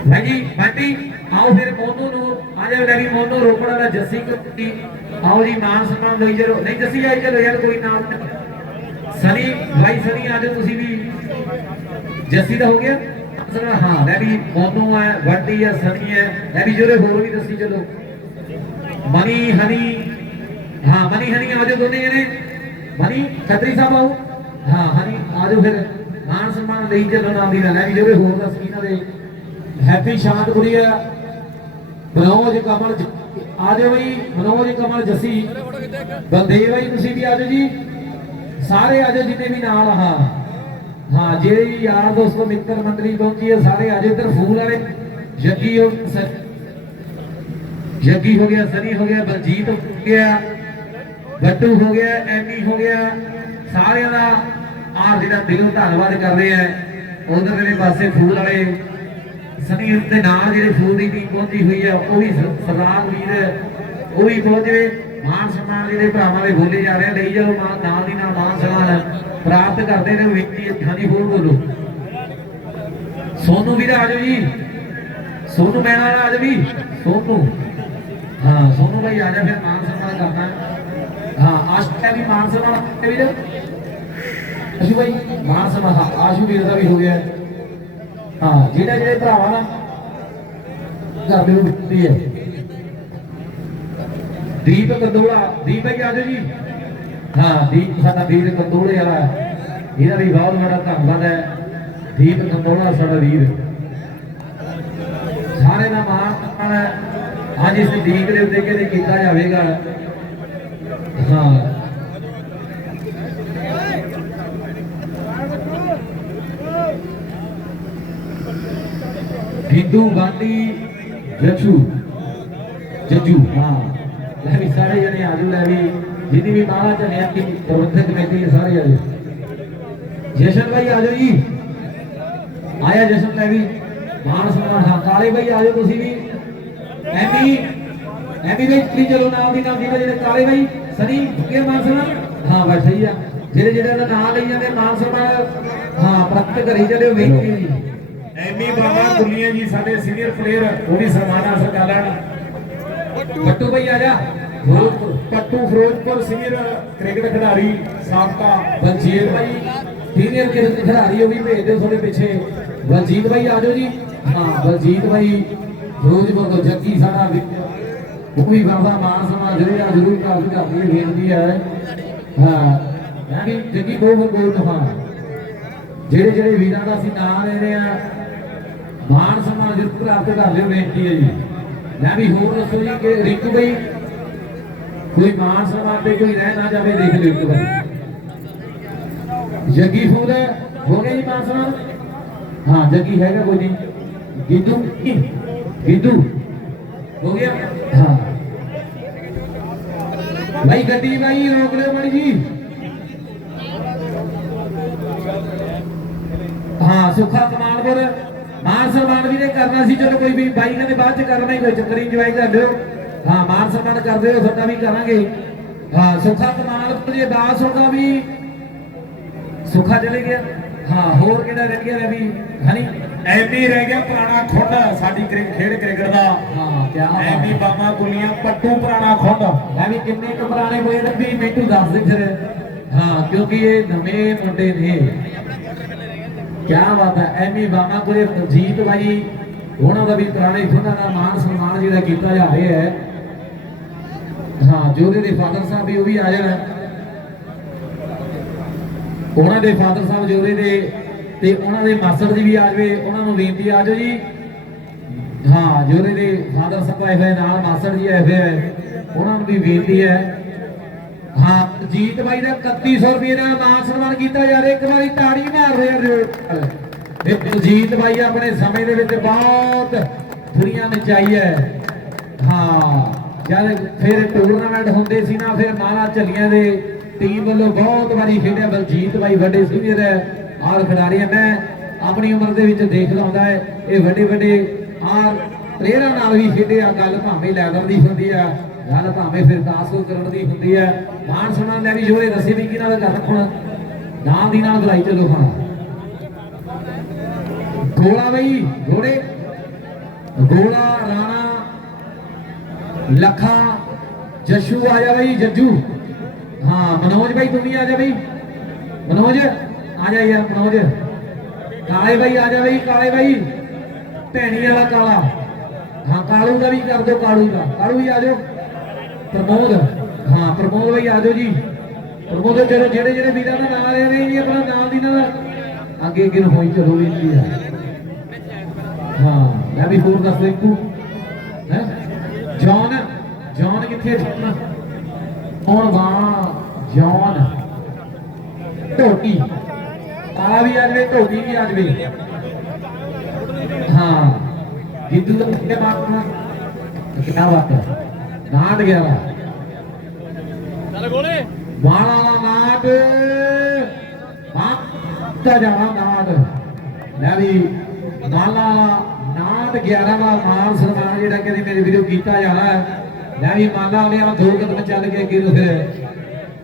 ਭਾਈ ਬੰਟੀ ਆਓ ਫਿਰ ਮੋਨੂ ਨੂੰ, ਆ ਜਾ ਲੈ ਵੀ ਮੋਨੂ, ਰੋਪੜ ਵਾਲਾ ਜੱਸੀ ਕੁੱਤੀ। ਆਓ ਜੀ ਮਾਨ ਸਨਮਾਨ ਲਈ ਜਰੋ ਨਹੀਂ, ਜੱਸੀ ਆਈ ਚਲੋ ਯਾਰ, ਕੋਈ ਨਾਮ ਸਨੀ, ਭਾਈ ਸਨੀ, ਆ ਜਾਓ ਤੁਸੀਂ ਵੀ। ਜੱਸੀ ਦਾ ਹੋ ਗਿਆ? ਅਸਲ ਹਾਂ ਲੈ ਵੀ ਮੋਨੂ ਹੈ ਬੰਟੀ ਹੈ, ਸਨੀ ਹੈ। ਲੈ ਵੀ ਜੋਰੇ ਹੋਰ ਵੀ ਦੱਸੀ ਚਲੋ। ਮਨੀ, ਹਨੀ। ਹਾਂ, ਮਨੀ, ਹਨੀ, ਆ ਜਾਓ ਦੋਨੇ ਜਣੇ। ਮਨੀ ਖੱਤਰੀ ਸਾਹਿਬ ਆਓ। ਹਾਂ, ਹਨੀ, ਆ ਜਾਓ ਫਿਰ। ਮਾਨ ਸਨਮਾਨ ਲਈ ਚੱਲੋ, ਨਾਮ ਦੀ ਵੀ ਜੋਰੇ ਹੋਰ ਦੱਸ ਕੀ ਦੇ। ਹੈਪੀ ਸ਼ਾਂਤ ਗੁੜੀਆ ਮਨੋਜ ਕਮਲ ਆ ਜਾਓ ਬਈ, ਮਨੋਜ ਕਮਲ ਜੱਸੀ। ਬਲਦੇਵ ਭਾਈ ਤੁਸੀਂ ਵੀ ਆ ਜਾਓ ਜੀ। ਸਾਰੇ ਆ ਜਾਓ ਜਿੰਨੇ ਵੀ ਨਾਲ, ਹਾਂ। ਹਾਂ, ਜਿਹੜੇ ਵੀ ਯਾਰ ਦੋਸਤੋ, ਮਿੱਤਰ ਮੰਡਲੀ ਪਹੁੰਚੀ ਹੈ ਸਾਰੇ ਆ ਜਾਓ। ਇੱਧਰ ਫੂਲ ਵਾਲੇ ਜੱਗੀ ਹੋ ਜੱਗੀ ਹੋ ਗਿਆ, ਸਨੀ ਹੋ ਗਿਆ, ਬਲਜੀਤ ਹੋ ਗਿਆ ਗੱਟੂ ਹੋ ਗਿਆ, ਐਮੀ ਹੋ ਗਿਆ। ਸਾਰਿਆਂ ਦਾ ਆਪ ਜਿਹੜਾ ਦਿਲੋਂ ਧੰਨਵਾਦ ਕਰਦੇ ਆ। ਉਧਰ ਮੇਰੇ ਪਾਸੇ ਫੂਲ ਵਾਲੇ ਸਨੀ ਦੇ ਨਾਲ ਜਿਹੜੇ ਫੂਲ ਦੀ ਟੀਮ ਪਹੁੰਚੀ ਹੋਈ ਆ, ਉਹ ਵੀ ਸਰਦਾਰ ਵੀਰ, ਉਹ ਵੀ ਪਹੁੰਚੇ ਮਾਨ ਸਨਮਾਨ ਜਿਹੜੇ ਭਰਾਵਾਂ ਦੇ ਬੋਲੇ ਜਾ ਰਹੇ ਲਈ ਜਾਓ ਮਾਨ ਨਾਲ ਦੀ ਨਾਲ ਮਾਨ ਸਨਮਾਨ ਪ੍ਰਾਪਤ ਕਰਦੇ ਨੇ ਵਿਅਕਤੀ ਹਾਂਜੀ ਹੋਰ ਬੋਲੋ। ਸੋਨੂ ਵੀਰ, ਆ ਜਾਓ ਜੀ। ਸੋਨੂ ਮੈਣਾ ਆ ਜਾਓ ਵੀ ਸੋਨੂ। ਹਾਂ, ਸੋਨੂ ਭਾਈ ਆ ਜਾ, ਫਿਰ ਮਾਨ ਸਨਮਾਨ ਕਰਨਾ ਹਾਂ ਆਸ਼ਕਾ ਵੀ ਮਾਨ ਸਨਮਾਨ ਤੇ ਵੀਰ। ਅਸ਼ੂ ਭਾਈ ਮਾਨ ਸਨਮਾਨ ਆਸ਼ੂ ਵੀਰ ਦਾ ਵੀ ਹੋ ਗਿਆ। ਹਾਂ, ਜਿਹੜੇ ਜਿਹੜੇ ਭਰਾਵਾਂ ਨਾ ਘਰ ਦੇ ਵਿੱਚ ਹੈ। ਦੀਪ ਕੰਦੋਲਾ, ਦੀਪ ਭਾਈ ਆ ਜੀ। ਹਾਂ, ਦੀਪ ਸਾਡਾ ਵੀਰ ਕੰਦੋਲੇ ਵਾਲਾ ਇਹਦਾ ਵੀ ਬਹੁਤ ਬੜਾ ਧੰਨਵਾਦ ਹੈ। ਦੀਪ ਕੰਦੋਲਾ ਸਾਡਾ ਵੀਰ। ਸਾਰੇ ਦਾ ਮਾਣ ਹੈ। ਅੱਜ ਇਸ ਦੀਪ ਦੇ ਉੱਤੇ ਕਿਤੇ ਕੀਤਾ ਜਾਵੇਗਾ। ਹਾਂ। ਹਿੰਦੂ ਗਾਂਧੀ ਜੱਜੂ ਜੱਜੂ ਹਾਂ ਲੈ ਵੀ ਸਾਰੇ ਜਣੇ ਆਜੋ ਲੈ ਵੀ ਜਿਹਦੀ ਵੀ ਮਾਲਾ ਚੱਲਿਆ ਕਿ ਪ੍ਰਬੰਧਕ ਕਮੇਟੀ ਦੇ ਸਾਰੇ ਆਜੋ ਜਸ਼ਨ ਭਾਈ ਆਜੋ ਜੀ। ਆਇਆ ਜਸ਼ਨ ਲੈ ਵੀ। ਮਾਨ ਸਨਮਾਨ ਹਾਂ ਕਾਲੇ ਭਾਈ ਆਜੋ ਤੁਸੀਂ ਵੀ। ਐਮੀ ਐਮੀ ਭਾਈ ਤੁਸੀਂ ਚਲੋ ਨਾਲ ਦੀ ਨਾਲ ਦੀ ਜਿਹੜੇ ਕਾਲੇ ਭਾਈ ਸਨੀ ਕੀ ਮਾਨ ਸਨਮਾਨ? ਹਾਂ ਬਸ ਸਹੀ ਆ। ਜਿਹੜੇ ਜਿਹੜੇ ਦਾ ਨਾਮ ਲਈ ਜਾਂਦੇ ਮਾਨ ਸਨਮਾਨ ਹਾਂ ਪ੍ਰਾਪਤ ਕਰੀ ਜਾਂਦੇ ਉਹ ਵੇਖੀ। ਐਮੀ ਬਾਬਾ ਕੁਲੀਆਂ ਜੀ, ਸਾਡੇ ਸੀਨੀਅਰ ਪਲੇਅਰ ਉਹ ਵੀ ਸਨਮਾਨ ਹਾਸਲ ਕਰ ਲੈਣ ਆ ਜਾ। ਪੱਟੂ ਫਿਰੋਜ਼ਪੁਰ ਸੀਨੀਅਰ ਕ੍ਰਿਕਟ ਖਿਡਾਰੀ, ਸਾਬਕਾ ਬਲਜੀਤ ਭਾਈ ਸੀਨੀਅਰ ਕ੍ਰਿਕਟ ਖਿਡਾਰੀ ਉਹ ਵੀ ਭੇਜ ਦਿਓ ਤੁਹਾਡੇ ਪਿੱਛੇ। ਬਲਜੀਤ ਭਾਈ ਆ ਜਾਓ ਜੀ। ਹਾਂ, ਬਲਜੀਤ ਭਾਈ ਫਿਰੋਜ਼ਪੁਰ ਤੋਂ ਜੱਗੀ ਸਾਡਾ ਉਹ ਵੀ ਬਾਬਾ ਮਾਨ ਸਮਾਂ ਜਿਹੜੇ ਆ, ਜ਼ਰੂਰ ਕਾਫੀ ਕਰਦੀ ਹੈ ਹੈ। ਹਾਂ, ਯਾਨੀ ਜੱਗੀ ਬਹੁਤ ਬਹੁਤ ਹਾਂ ਜਿਹੜੇ ਜਿਹੜੇ ਵੀਰਾਂ ਦਾ ਅਸੀਂ ਨਾਂ ਲੈ ਰਹੇ ਆ ਮਾਨ ਸਮਾਂ ਜ਼ਰੂਰ ਪ੍ਰਾਪਤ ਕਰ ਲਿਓ ਬੇਨਤੀ ਹੈ ਜੀ। ਮੈਂ ਵੀ ਹੋਰ ਦੱਸੋ ਜੀ ਕਿ ਰਿੰਕੂ ਭਾਈ ਕੋਈ ਮਾਨ ਸਨਮਾਨ ਤੇ ਕੋਈ ਰਹਿ ਨਾ ਜਾਵੇ, ਦੇਖ ਲਿਓ ਇੱਕ ਵਾਰੀ। ਜੱਗੀ ਫੂਲ ਹੋ ਗਿਆ ਜੀ ਮਾਨ ਸਨਮਾਨ? ਹਾਂ, ਜੱਗੀ ਹੈਗਾ ਕੋਈ ਨਹੀਂ। ਗਿੱਦੂ? ਗਿੱਦੂ? ਹੋ ਗਿਆ? ਹਾਂ। ਭਾਈ ਗੱਡੀ ਭਾਈ ਰੋਕ ਲਿਓ ਮੜੀ ਜੀ। ਹਾਂ, ਸੁੱਖਾ ਕਮਾਲਪੁਰ। ਮਾਨ ਸਨਮਾਨ ਵੀ ਨੇ ਕਰਨਾ ਸੀ ਚਲੋ ਕੋਈ ਵੀ ਬਾਈ ਕਹਿੰਦੇ ਬਾਅਦ ਚ ਕਰਨਾ ਹੀ ਕੋਈ ਚੱਕਰ ਇੰਜੋਏ ਕਰ ਲਿਓ। ਹਾਂ ਮਾਨ ਸਨਮਾਨ ਕਰਦੇ ਹੋ ਤੁਹਾਡਾ ਵੀ ਕਰਾਂਗੇ। ਹਾਂ ਸੁੱਖਾ ਕਮਾਲਪੁਰ ਜੀ ਦਾਸ ਹੋਗਾ ਵੀ ਸੁੱਖਾ ਚਲੇ ਗਿਆ। ਹਾਂ ਹੋਰ ਕਿਹੜਾ ਰਹਿ ਗਿਆ ਵੀ ਹਨੀ? ਐਮੀ ਰਹਿ ਗਿਆ ਪੁਰਾਣਾ ਖੁੰਡ ਸਾਡੀ ਕ੍ਰਿਕਟ ਖੇਡ ਕ੍ਰਿਕਟ ਦਾ। ਹਾਂ ਕਿਆ ਐਮੀ ਬਾਬਾ ਕੁਲੀਆਂ ਪੱਟੂ ਪੁਰਾਣਾ ਖੁੰਡ। ਮੈਂ ਵੀ ਕਿੰਨੇ ਕੁ ਪੁਰਾਣੇ ਹੋਏ ਵੀ ਮੈਨੂੰ ਦੱਸ ਦੇ ਫਿਰ। ਹਾਂ ਕਿਉਂਕਿ ਇਹ ਨਵੇਂ ਮੁੰਡੇ ਨੇ। ਕਿਆ ਬਾਤ ਹੈ, ਐਮੀ ਬਾਮਾ ਜੀਤ ਭਾਈ ਉਹਨਾਂ ਦਾ ਵੀ ਪੁਰਾਣੇ ਖੁੰਡਾ ਦਾ ਮਾਨ ਸਨਮਾਨ ਜਿਹੜਾ ਕੀਤਾ ਜਾ ਰਿਹਾ ਹੈ। ਹਾਂ ਜੋਦੇ ਦੇ ਫਾਦਰ ਸਾਹਿਬ ਵੀ ਉਹ ਵੀ ਆ ਜਾਣ। ਉਹਨਾਂ ਦੇ ਫਾਦਰ ਸਾਹਿਬ ਜੋਦੇ ਦੇ ਤੇ ਉਹਨਾਂ ਦੇ ਮਾਸਟਰ ਜੀ ਵੀ ਆ ਜਾਵੇ, ਉਹਨਾਂ ਨੂੰ ਬੇਨਤੀ ਆ ਜਾਓ ਜੀ। ਹਾਂ ਜੋਰੇ ਦੇ ਫਾਦਰ ਸਾਹਿਬ ਆਏ ਹੋਏ ਨਾਲ, ਮਾਸਟਰ ਜੀ ਆਏ ਹੋਏ ਉਹਨਾਂ ਨੂੰ ਵੀ ਬੇਨਤੀ ਹੈ। ਹਾਂ ਜੀਤ ਬਾਈ ਦਾ 3100 ਰੁਪਏ ਦਾ ਮਾਨ ਸਨਮਾਨ ਕੀਤਾ ਜਾ ਰਿਹਾ। ਇੱਕ ਵਾਰੀ ਤਾੜੀ ਮਾਰ ਰਿਹਾ ਜੀ ਜੀਤ ਬਾਈ ਆਪਣੇ ਸਮੇਂ ਦੇ ਵਿੱਚ ਬਹੁਤ ਦੁਨੀਆ ਨਚਾਈ ਹੈ। ਹਾਂ, ਜਦ ਫਿਰ ਟੂਰਨਾਮੈਂਟ ਹੁੰਦੇ ਸੀ ਨਾ, ਫਿਰ ਮਾਲਾ ਝੱਲੀਆਂ ਦੇ ਟੀਮ ਵੱਲੋਂ ਬਹੁਤ ਵਾਰੀ ਖੇਡਿਆ। ਬਲਜੀਤ ਬਾਈ ਵੱਡੇ ਸੀਨੀਅਰ ਹੈ ਆਰ ਖਿਡਾਰੀ ਮੈਂ ਆਪਣੀ ਉਮਰ ਦੇ ਵਿੱਚ ਦੇਖ ਲਾਉਂਦਾ ਹੈ। ਇਹ ਵੱਡੇ ਵੱਡੇ ਆਰ ਪਲੇਅਰਾਂ ਨਾਲ ਵੀ ਖੇਡਿਆ ਗੱਲ ਭਾਵੇਂ ਲੈਵਲ ਦੀ ਹੁੰਦੀ ਆ। ਗੱਲ ਭਾਵੇਂ ਫਿਰ ਕਾਸੋ ਕਰਨ ਦੀ ਹੁੰਦੀ ਹੈ। ਮਾਨ ਸਨਮਾਨ ਲੈ ਵੀ ਜੋਰੇ ਦੱਸੇ ਵੀ ਕਿਹਨਾਂ ਦਾ ਗੱਲ ਹੁਣ ਨਾਲ ਦੀ ਨਾਲ ਬੁਲਾਈ ਚੱਲੋ ਹਾਂ। ਗੋਲਾ ਬਈ ਘੋੜੇ ਗੋਲਾ, ਰਾਣਾ, ਲੱਖਾ, ਜਸ਼ੂ ਆ ਜਾ ਬਈ, ਜੱਜੂ। ਹਾਂ, ਮਨੋਜ ਬਾਈ, ਤੂੰ ਵੀ ਆ ਜਾ ਬਈ। ਮਨੋਜ, ਆ ਜਾ ਯਾਰ ਮਨੋਜ। ਕਾਲੇ ਬਾਈ, ਆ ਜਾ ਬਈ, ਕਾਲੇ ਬਾਈ। ਭੈਣੀ ਵਾਲਾ ਕਾਲਾ। ਹਾਂ, ਕਾਲੂ ਦਾ ਵੀ ਕਰ ਦਿਓ, ਕਾਲੂ ਦਾ। ਕਾਲੂ ਵੀ ਆ ਜਾਓ। ਪ੍ਰਮੋਦ, ਹਾਂ, ਪ੍ਰਮੋਦ ਬਾਈ, ਆ ਜਾਓ ਜੀ। ਪ੍ਰਮੋਦ, ਜਿਹੜੇ ਜਿਹੜੇ ਜਿਹੜੇ ਵੀਰਾਂ ਦਾ ਨਾਮ ਲੈ ਰਹੇ ਜੀ, ਆਪਣਾ ਨਾਮ ਦੀ। ਨਾਲ ਅੱਗੇ ਅੱਗੇ ਹੋਈ ਚਲੋ ਵੀ ਜੀ, ਹਾਂ। ਮੈਂ ਵੀ ਹੋਰ ਦੱਸ ਦੇ ਤੂੰ ਹੈ? ਜੌਨ ਜੌਨ ਕਿੱਥੇ ਜੌਨ ਕੌਣ ਵਾ? ਜੌਨ ਢੋਟੀ। ਕਾਲਾ ਵੀ ਆ ਜਵੇ, ਢੋਟੀ ਵੀ ਆ ਜਵੇ। ਹਾਂ। ਜਿੱਦੂ ਦਾ ਕਿੰਨੇ ਬਾਤ ਕਿੰਨਾ ਬਾਤ ਨਾਟ ਗਿਆ ਵਾ। ਚੱਲ ਗੋਲੇ। ਵਾਲਾ ਨਾਟ ਤਾਂ ਜਾਣਾ ਨਾਟ ਲੈ ਵੀ ਵਾਲਾ ਨਾਟ 11 ਦਾ ਮਾਨ ਸਨਮਾਨ ਜਿਹੜਾ ਕਦੇ ਮੇਰੇ ਵੀਡੀਓ ਕੀਤਾ ਜਾਣਾ ਲੈ ਵੀ ਮਾਲਾ ਵਾਲੇ ਆ ਦੋ ਕਦਮ ਚੱਲ ਕੇ ਅੱਗੇ ਨੂੰ ਫਿਰ।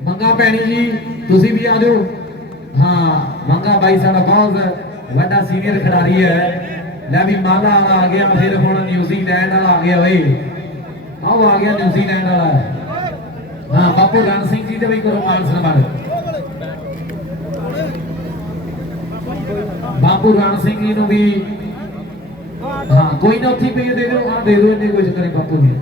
ਮੰਗਾ ਭੈਣੀ ਜੀ ਤੁਸੀਂ ਵੀ ਆ ਜਾਓ। ਹਾਂ ਮੰਗਾ ਬਾਈ ਸਾਡਾ ਬਹੁਤ ਵੱਡਾ ਸੀਨੀਅਰ ਖਿਡਾਰੀ ਹੈ। ਲੈ ਵੀ ਮਾਲਾ ਵਾਲਾ ਆ ਗਿਆ ਫਿਰ ਹੁਣ ਨਿਊਜ਼ੀਲੈਂਡ ਵਾਲਾ ਆ ਗਿਆ ਓਏ। ਆਓ ਆ ਗਿਆ ਨਿਊਜ਼ੀਲੈਂਡ ਵਾਲਾ। ਹਾਂ, ਬਾਪੂ ਰਣ ਸਿੰਘ ਜੀ ਦੇ ਵੀ ਕਰੋ ਮਾਨ ਸਨਮਾਨ। ਬਾਪੂ ਰਣ ਸਿੰਘ ਜੀ ਨੂੰ ਵੀ ਹਾਂ, ਕੋਈ ਨਾ ਉੱਥੇ ਪਈ ਦੇ ਦਿਓ ਹਾਂ ਦੇ ਦਿਓ ਇਹਨੇ ਕੋਈ ਚੱਕਰ ਬਾਪੂ ਜੀ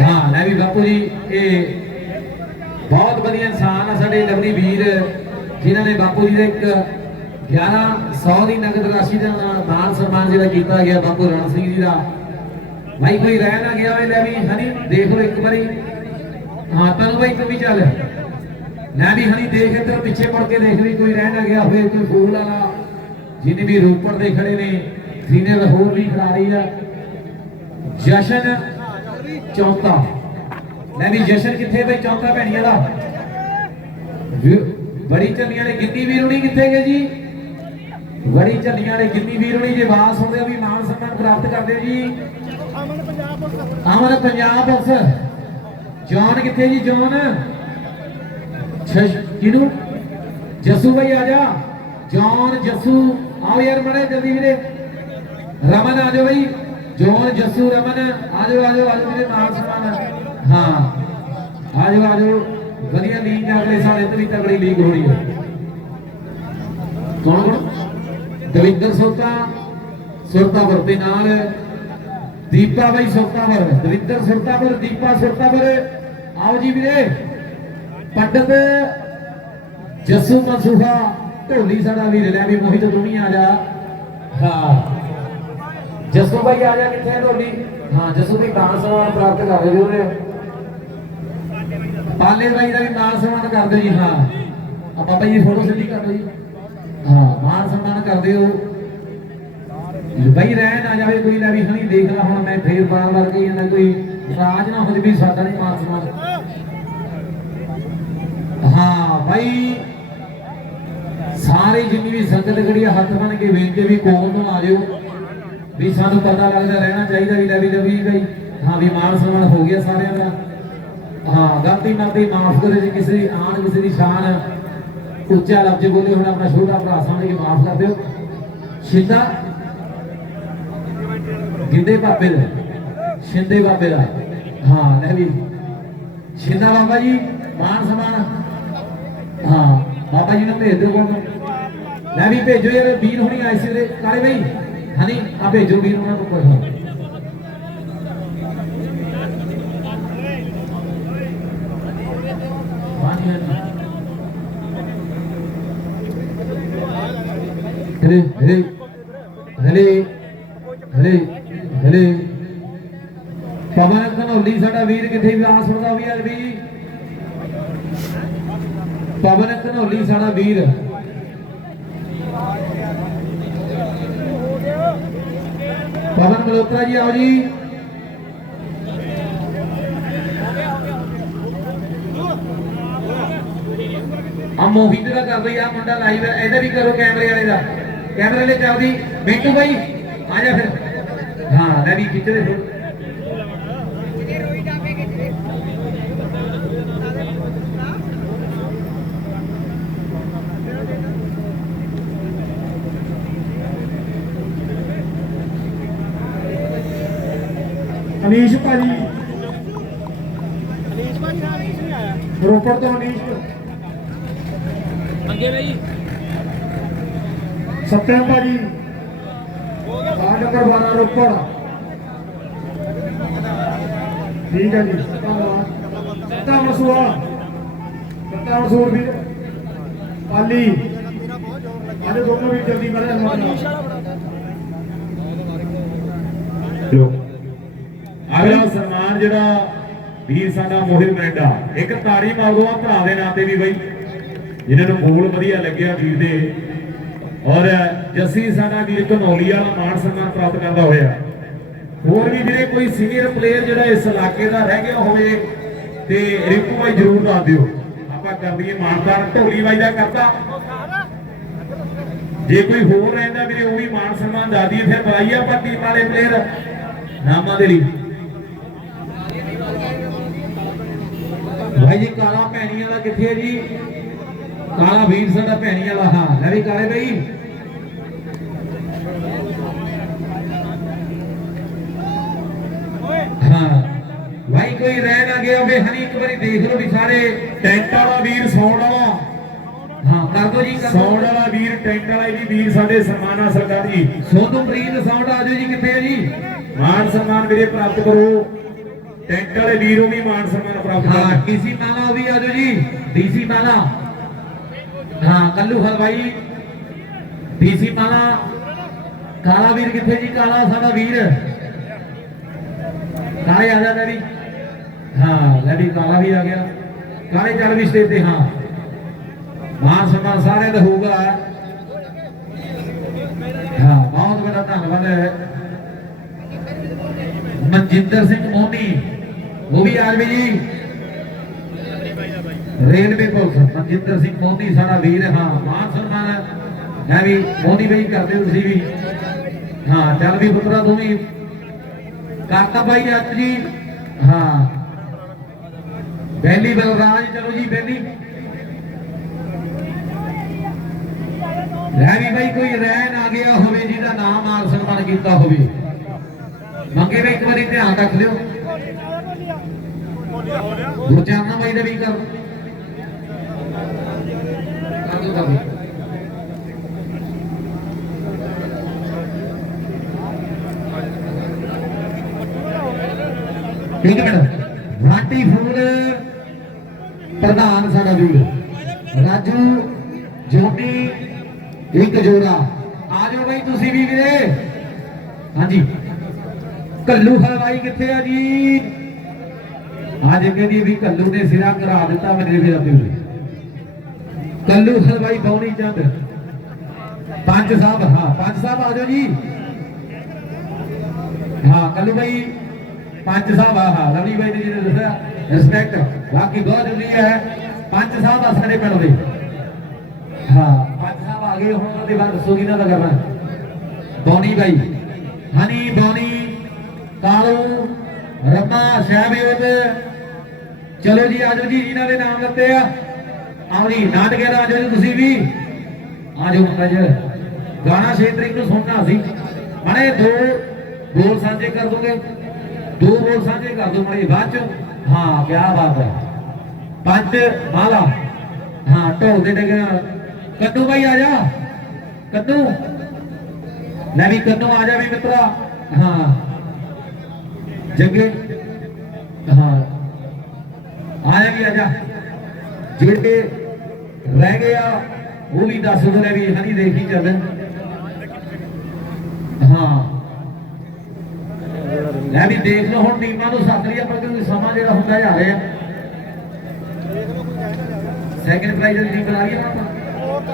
ਹਾਂ, ਲੈ ਵੀ ਬਾਪੂ ਜੀ, ਇਹ ਬਹੁਤ ਵਧੀਆ ਇਨਸਾਨ ਆ ਸਾਡੇ ਲਵਲੀ ਵੀਰ, ਜਿਨ੍ਹਾਂ ਨੇ ਬਾਪੂ ਜੀ ਦੇ ਇੱਕ 1100 ਦੀ ਨਗਦ ਰਾਸ਼ੀ ਦਾ ਮਾਨ ਸਨਮਾਨ ਜਿਹੜਾ ਕੀਤਾ ਗਿਆ ਬਾਪੂ ਰਣ ਸਿੰਘ ਜੀ ਦਾ। ਭਾਈ ਕੋਈ ਰਹਿ ਨਾ ਗਿਆ ਹੋਵੇ ਲੈ ਵੀ, ਹਨੀ, ਦੇਖ ਲਓ ਇੱਕ ਵਾਰੀ। ਹਾਂ ਤੈਨੂੰ ਭਾਈ ਤੂੰ ਵੀ ਚੱਲ। ਲੈ ਵੀ, ਹਨੀ, ਦੇਖ ਇੱਧਰ, ਪਿੱਛੇ ਮੁੜ ਕੇ ਦੇਖ ਲਈ ਕੋਈ ਰਹਿ ਨਾ ਗਿਆ ਹੋਵੇ, ਕੋਈ ਫੂਲ ਵਾਲਾ। ਜਿਹਨੇ ਵੀ ਰੋਪੜ ਦੇ ਖੜੇ ਨੇ ਸੀਨੀਅਰ ਹੋਰ ਵੀ ਖਿਡਾਰੀ ਆ। ਜਸ਼ਨ ਚੌਥਾ ਲੈ ਵੀ, ਜਸ਼ਨ ਕਿੱਥੇ ਬਈ? ਚੌਥਾ ਭੈਣੀਆਂ ਦਾ। ਬੜੀ ਚੰਗੀਆਂ ਨੇ ਗਿੱਤੀ ਵੀਰੁਣੀ ਕਿੱਥੇ ਗਏ ਜੀ? ਬੜੀ ਝੱਲੀਆਂ ਨੇ ਗਿੱਤੀ ਵੀਰੁਣੀ ਜੇ ਬਾਸ ਹੁੰਦੇ ਵੀ ਮਾਨ ਸਨਮਾਨ ਪ੍ਰਾਪਤ ਕਰਦੇ ਹੋ ਜੀ। Aman Punjab police Amar Punjab police John ਕਿੱਥੇ ਜੀ ਜੌਨ ਛ- ਕਿਹਨੂੰ? ਭਾਈ ਆ ਜਾ। ਜੌਨ ਜੱਸੂ, ਆਓ ਯਾਰ ਮੜੇ ਜਲਦੀ ਵੀਰੇ। ਰਮਨ ਆ ਜਾਓ ਭਾਈ ਜੌਨ ਜੱਸੂ, ਰਮਨ, ਆ ਜਾਓ ਆ ਜਾਓ ਆ ਜਾਓ ਵੀਰੇ ਮਾਨ ਸਨਮਾਨ। ਹਾਂ, ਆ ਜਾਓ ਆ ਜਾਓ। ਵਧੀਆ ਲੀਗ ਅਗਲੇ ਸਾਲ ਇਹ ਤਗੜੀ ਲੀਗ ਹੋਣੀ ਹੈ ਕੌਣ ਕੌਣ? ਦਵਿੰਦਰ ਸੋਤਾ ਸੁਰਤਾਪੁਰ ਦੇ ਨਾਲ। ਦੀਪਾ ਬਾਈ ਸੁਰਤਾਪੁਰ ਦਵਿੰਦਰ ਸੁਰਤਾਪੁਰ ਦੀਪਾ ਸੁਰਤਾਪੁਰ ਆਓ ਜੀ ਵੀਰੇ, ਪੰਡਤ ਜੱਸੂ ਮਨਸੂਫਾ ਢੋਲੀ ਸਾਡਾ ਵੀਰ ਲੈ ਵੀ ਮੋਹਿਤ ਤੂੰ ਆ ਜਾ। ਹਾਂ। ਜੱਸੂ ਬਾਈ ਆ ਜਾ ਕਿੱਥੇ ਢੋਲੀ? ਹਾਂ, ਜੱਸੂ ਦੀ ਮਾਨ ਸਨਮਾਨ ਪ੍ਰਾਪਤ ਕਰ ਰਹੇ ਹੋ ਪਾਲੇ ਬਾਈ ਦਾ ਵੀ ਮਾਨ ਸਨਮਾਨ ਕਰਦੇ ਜੀ, ਹਾਂ। ਆ ਬਾਬਾ ਜੀ ਫੋਟੋ ਸਿੱਧੀ ਕਰ ਦਿਓ ਜੀ। ਹਾਂ ਮਾਨ ਸਨਮਾਨ ਕਰ ਦਿਓ ਬਈ ਰਹਿ ਨਾ ਜਾਵੇ, ਕੋਈ ਲੈ ਵੀ ਹਣੀ ਦੇਖ ਲਾ ਹੁਣ ਮੈਂ ਫੇਰ ਬਾਰ ਬਾਰ ਕਹੀ ਜਾਂਦਾ, ਕੋਈ ਰਾਜ ਨਾ ਹੋ ਜਵੇ ਸਾਡਾ ਨਹੀਂ ਮਾਨ ਸਨਮਾਨ। ਹਾਂ, ਬਾਈ, ਸਾਰੇ ਜਿੰਨੀ ਵੀ ਸੰਗਤ ਖੜੀ ਆ, ਹੱਥ ਬਣ ਕੇ ਵੇਖਦੇ ਵੀ ਕੋਲ ਨੂੰ ਆ ਜਾਓ। ਵੀ ਸਾਨੂੰ ਪਤਾ ਲੱਗਦਾ ਰਹਿਣਾ ਚਾਹੀਦਾ ਵੀ ਲੈ ਵੀ ਲੈ ਵੀ ਹਾਂ, ਵੀ ਮਾਨ ਸਨਮਾਨ ਹੋ ਗਿਆ ਸਾਰਿਆਂ ਦਾ। ਹਾਂ, ਗਲਤੀ ਨਾਲਤੀ ਮਾਫ ਕਰੇ ਜੇ, ਕਿਸੇ ਦੀ ਆਣ, ਕਿਸੇ ਦੀ ਸ਼ਾਨ। ਉੱਚਾ ਲਫ਼ਜ਼ ਬੋਲੇ ਹੁਣ, ਆਪਣਾ ਛੋਟਾ ਭਰਾ ਸਮਝ ਕੇ ਮਾਫ ਕਰ ਦਿਓ। ਸ਼ਿੰਦਾ ਗਿੱਦੇ ਬਾਬੇ ਦਾ, ਸ਼ਿੰਦੇ ਬਾਬੇ ਦਾ। ਹਾਂ, ਲੈ ਵੀ। ਸ਼ਿੰਦਾ ਬਾਬਾ ਜੀ, ਮਾਨ ਸਮਾਨ ਹਾਂ, ਬਾਬਾ ਜੀ ਨੂੰ ਭੇਜ ਦਿਓ ਕੋਲ ਨੂੰ। ਲੈ ਵੀ ਭੇਜੋ ਯਾਰ, ਵੀਰ ਹੁਣੀ ਆਏ ਸੀ ਉਹਦੇ ਕਾਲੇ ਬਈ ਹਨੀ ਆ ਭੇਜੋ ਵੀਰ ਉਹਨਾਂ ਨੂੰ ਕੋਈ ਹਾਂਜੀ ਹਾਂਜੀ ਹਲੇ ਹਲੇ ਹਲੇ ਹਲੇ। ਪਵਨ ਕਨੌਲੀ ਸਾਡਾ ਵੀਰ ਕਿੱਥੇ ਵੀ ਆਸ ਵੀ ਅੱਜ ਵੀ? ਪਵਨ ਕਨੌਲੀ ਸਾਡਾ ਵੀਰ। ਪਵਨ ਮਲੋਤਰਾ ਜੀ, ਆਓ ਜੀ। ਆ ਮੋਹਿਤ ਦਾ ਕਰ ਰਹੀ ਆ, ਮੁੰਡਾ ਲਾਈਵ ਹੈ ਇਹਦਾ ਵੀ ਕਰੋ ਕੈਮਰੇ ਵਾਲੇ ਦਾ। ਕੈਮਰੇ ਲੈ ਚੱਲਦੀ ਮਿੰਟੂ ਬਾਈ ਆ ਜਾ ਫਿਰ। ਹਾਂ ਲੈ ਵੀ ਖਿੱਚਦੇ ਫਿਰ ਅਨੀਸ਼ ਭਾਜੀ। ਅਨੀਸ਼ ਭਾਜੀ ਨਾਲ ਨਹੀਂ ਆਇਆ। ਰੋਪੜ ਤੋਂ ਅਨੀਸ਼। ਮੰਗੇ ਬਈ। ਸਤਿਆਮ ਭਾਜੀ ਵਾਰਡ ਨੰਬਰ 12 ਰੋਪੜ। ਠੀਕ ਹੈ ਜੀ ਸੱਤਾ ਮਸੂਆ। ਸੱਤਾ ਮਸੂਰ ਵੀ। ਪਾਲੀ। ਅੱਜ ਦੋਨੋਂ ਵੀ ਜਲਦੀ ਮਰੇ ਅਗਲਾ ਸਨਮਾਨ ਜਿਹੜਾ ਵੀਰ ਸਾਡਾ ਮੋਹਿਤ ਮੈਂਡਾ ਇੱਕ ਤਾੜੀ ਮਾਰ ਦੋ ਆ ਭਰਾ ਦੇ ਨਾਂ ਤੇ ਵੀ ਬਈ। ਜਿਨ੍ਹਾਂ ਨੂੰ ਬੋਲ ਵਧੀਆ ਲੱਗਿਆ ਵੀਰ ਦੇ। ਔਰ ਜੱਸੀ ਸਾਡਾ ਵੀਰ ਘਨੌਲੀ ਵਾਲਾ ਮਾਣ ਸਨਮਾਨ ਪ੍ਰਾਪਤ ਕਰਦਾ ਹੋਇਆ। ਹੋਰ ਵੀ ਵੀਰੇ ਕੋਈ ਸੀਨੀਅਰ ਪਲੇਅਰ ਜਿਹੜਾ ਇਸ ਇਲਾਕੇ ਦਾ ਰਹਿ ਗਿਆ ਹੋਵੇ ਤੇ ਰਿੰਕੂ ਭਾਈ ਜਰੂਰ ਦੱਸ ਦਿਓ। ਆਪਾਂ ਕਰ ਦਈਏ ਮਾਨਦਾਰ ਢੋਲੀ ਬਾਈ ਦਾ ਕਰਦਾ ਜੇ ਕੋਈ ਹੋਰ ਰਹਿੰਦਾ ਵੀਰੇ, ਉਹ ਵੀ ਮਾਨ ਸਨਮਾਨ ਦੱਸ ਦਈਏ, ਫਿਰ ਬੁਲਾਈਏ ਆਪਾਂ ਟੀਮ ਵਾਲੇ ਪਲੇਅਰ ਨਾਮਾਂ ਦੇ ਲਈ। ਭਾਈ ਜੀ, ਕਾਲਾ ਭੈਣੀ ਵਾਲਾ ਕਿੱਥੇ ਹੈ ਜੀ? ਕਾਲਾ ਵੀਰ ਸਾਡਾ ਭੈਣੀ ਵਾਲਾ ਹਾਂ। ਲੈ ਵੀ ਕਾਲੇ ਬਈ। ਹਾਂ ਭਾਈ ਕੋਈ ਰਹਿ ਨਾ ਗਿਆ ਹੋਵੇ ਹਨੀ ਇੱਕ ਵਾਰੀ ਦੇਖ ਲਓ ਵੀ ਸਾਰੇ ਟੈਂਟ ਵਾਲਾ ਵੀਰ ਸੌਣ ਵਾਲਾ। ਹਾਂ ਕਰ ਦੋ ਜੀ ਸੌਣ। ਵਾਲਾ ਵੀਰ ਟੈਂਟ ਵਾਲਾ ਜੀ ਵੀਰ ਸਾਡੇ ਸਨਮਾਨਾ ਸਰਕਾਰ ਜੀ। ਸੋਨੂ ਪ੍ਰੀਤ ਸਾਊਂਡ ਆਜੋ ਜੀ ਕਿੱਥੇ ਹੈ ਜੀ? ਮਾਨ ਸਨਮਾਨ ਵੀਰੇ ਪ੍ਰਾਪਤ ਕਰੋ। ਟੈਂਟ ਵਾਲੇ ਵੀਰੋਂ ਵੀ ਮਾਨ ਸਨਮਾਨ ਪ੍ਰਾਪਤ ਹਾਂ ਕਰੋ। ਡੀਸੀ ਮਾਲਾ ਉਹ ਵੀ ਆਜੋ ਜੀ। ਡੀਸੀ ਮਾਲਾ ਹਾਂ ਕੱਲੂ ਹਲਵਾਈ ਡੀਸੀ ਮਾਲਾ ਕਾਲਾ ਵੀਰ ਕਿੱਥੇ ਜੀ ਕਾਲਾ ਸਾਡਾ ਵੀਰ ਕਾਲੇ ਆ ਜਾ ਡੈਡੀ ਹਾਂ ਡੈਡੀ ਕਾਲਾ ਵੀ ਆ ਗਿਆ ਕਾਲੇ ਚੱਲ ਵੀ ਸਟੇਜ ਤੇ ਹਾਂ ਮਾਨ ਸਨਮਾਨ ਸਾਰਿਆਂ ਦਾ ਹੋਊਗਾ ਹਾਂ ਬਹੁਤ ਬੜਾ ਧੰਨਵਾਦ ਹੈ ਮਨਜਿੰਦਰ ਸਿੰਘ ਮੋਹਨੀ ਉਹ ਵੀ ਆ ਜਾਵੇ ਜੀ ਰੇਲਵੇ ਪੁਲਿਸ ਮਨਜਿੰਦਰ ਸਿੰਘ ਮੋਦੀ ਸਾਡਾ ਵੀਰ, ਹਾਂ, ਮਾਨ ਸਨਮਾਨ ਹੈ। ਵੀ ਮੋਹਨੀ ਬਈ ਕਰਦੇ ਤੁਸੀਂ ਵੀ। ਹਾਂ, ਚੱਲ ਵੀ ਪੁੱਤਰਾ, ਤੂੰ ਵੀ ਕਾਕਾ ਭਾਈ ਅੱਜ ਜੀ। ਹਾਂ। ਬੈਲੀ ਬਲਰਾਜ, ਚਲੋ ਜੀ, ਬੈਲੀ। ਰਹਿ ਬਈ, ਕੋਈ ਰਹਿਣ ਆ ਗਿਆ ਹੋਵੇ, ਜਿਹਦਾ ਨਾਮ ਮਾਨ ਸਨਮਾਨ ਕੀਤਾ ਹੋਵੇ। ਮੰਗੇ ਵੀ ਇੱਕ ਵਾਰੀ ਧਿਆਨ ਰੱਖ ਲਿਓ। ਗੁਰਚਰਨਾ ਬਾਈ ਦਾ ਵੀ ਕਰ। ਕਰ ਦਿਓ, ਫੂਲ ਪ੍ਰਧਾਨ ਸਾਡਾ ਵੀਰ ਰਾਜੂ ਜੋਨੀ ਇੱਕ ਜੋੜਾ। ਆ ਜਾਓ ਬਾਈ ਤੁਸੀਂ ਵੀ ਵੀਰੇ। ਹਾਂਜੀ। ਕੱਲੂ ਹਲਵਾਈ ਕਿੱਥੇ ਆ ਜੀ? ਅੱਜ ਕਹਿੰਦੀ ਵੀ ਕੱਲੂ ਨੇ ਸਿਰਾ ਕਰਾ ਦਿੱਤਾ ਮੇਰੇ ਵੀਰ ਤੇ ਕੱਲੂ ਹਲਵਾਈ ਬੌਣੀ ਚੰਦ। ਪੰਜ ਸਾਹਿਬ, ਹਾਂ, ਪੰਜ ਸਾਹਿਬ ਆ ਜਾਓ ਜੀ। ਹਾਂ, ਕੱਲੂ ਭਾਈ ਪੰਜ ਸਾਹਿਬ ਆ, ਹਾਂ ਲਵਲੀ ਭਾਈ ਨੇ ਜਿਹਨੇ ਦੱਸਿਆ ਰਿਸਪੈਕਟ ਬਾਕੀ ਬਹੁਤ ਜ਼ਰੂਰੀ ਹੈ, ਪੰਜ ਸਾਹਿਬ ਆ ਸਾਡੇ ਪਿੰਡ ਦੇ। ਹਾਂ, ਪੰਜ ਸਾਹਿਬ ਆ ਗਏ, ਹੁਣ ਉਹਦੇ ਬਾਅਦ ਦੱਸੋਗੀ ਨਾ ਦਾ ਕਰਨਾ ਬੌਣੀ ਭਾਈ ਹਨੀ, ਬੌਣੀ, ਕਾਲੂ, ਰਮਾ ਸ਼ਹਿਬਯੋਤ ਚਲੋ ਜੀ ਆਜੋ ਜੀ ਜਿਨ੍ਹਾਂ ਦੇ ਨਾਮ ਦਿੱਤੇ ਆ। ਆਓ ਜੀ ਨਾਟਕੇ ਦਾ ਆਜੋ ਜੀ ਤੁਸੀਂ ਵੀ। ਆ ਆਜੋ ਮਹਾਰਾਜ। ਗਾਣਾ ਛੇਤਰੀ ਨੂੰ ਸੁਣਨਾ ਸੀ ਮਣੇ ਦੋ ਬੋਲ ਸਾਂਝੇ ਕਰ ਦੋਗੇ। ਦੋ ਬੋਲ ਸਾਂਝੇ ਕਰ ਦੋ ਮੜੇ, ਬਾਅਦ ਚ। ਹਾਂ ਕੀ ਬਾਤ ਹੈ। ਪੰਜ ਮਾਲਾ। ਹਾਂ, ਢੋਲ ਦੇ ਡਗ ਕੱਦੂ ਭਾਈ ਆ ਜਾ। ਕੱਦੂ। ਲੈ ਵੀ ਕੱਦੂ, ਆ ਜਾ ਵੀ ਮਿੱਤਰਾ। ਹਾਂ। ਜੱਗੇ। ਹਾਂ। ਆ ਜਾ ਵੀ, ਆ ਜਾ। ਜਿਹੜੇ ਰਹਿ ਗਿਆ, ਉਹ ਵੀ ਦੱਸ ਦਿੰਦੇ ਵੀ ਹਨੀ ਦੇਖੀ ਚੱਲ ਹਾਂ। ਲੈ ਵੀ ਦੇਖ ਲਓ ਹੁਣ ਟੀਮਾਂ ਨੂੰ ਸੱਦ ਲਈ ਆਪਾਂ ਕਿਉਂਕਿ ਸਮਾਂ ਜਿਹੜਾ ਹੁੰਦਾ ਜਾ ਰਿਹਾ। ਸੈਕਿੰਡ ਪ੍ਰਾਈਜ਼ ਦੀ ਟੀਮ ਬਣਾ ਰਹੀ ਹੈ